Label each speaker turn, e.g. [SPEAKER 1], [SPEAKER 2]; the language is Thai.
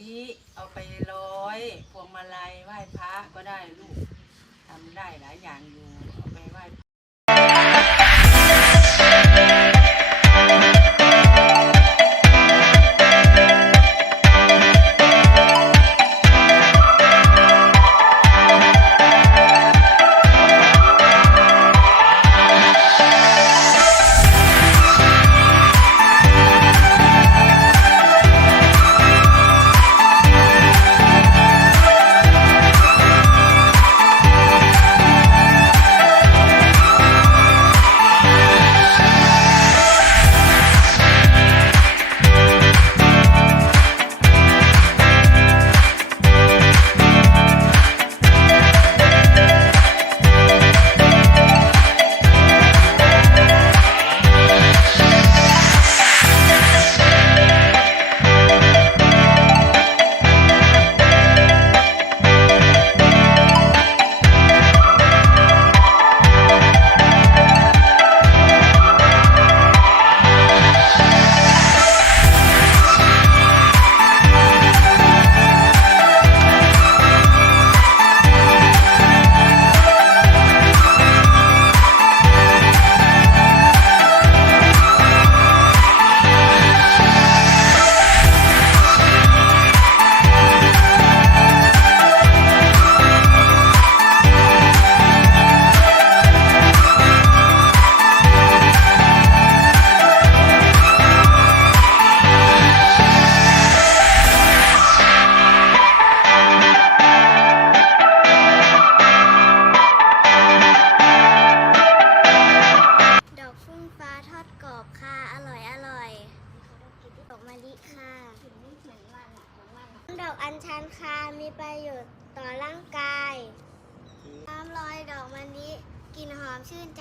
[SPEAKER 1] ลิเอาไปร้อยพวงมาลัยไหว้พระก็ได้ลูกทำได้หลายอย่างอยู่ อั
[SPEAKER 2] ญชันคามีประโยชน์ต่อร่างกายน้ำลอยดอกมันนี้กลิ่นหอมชื่นใจ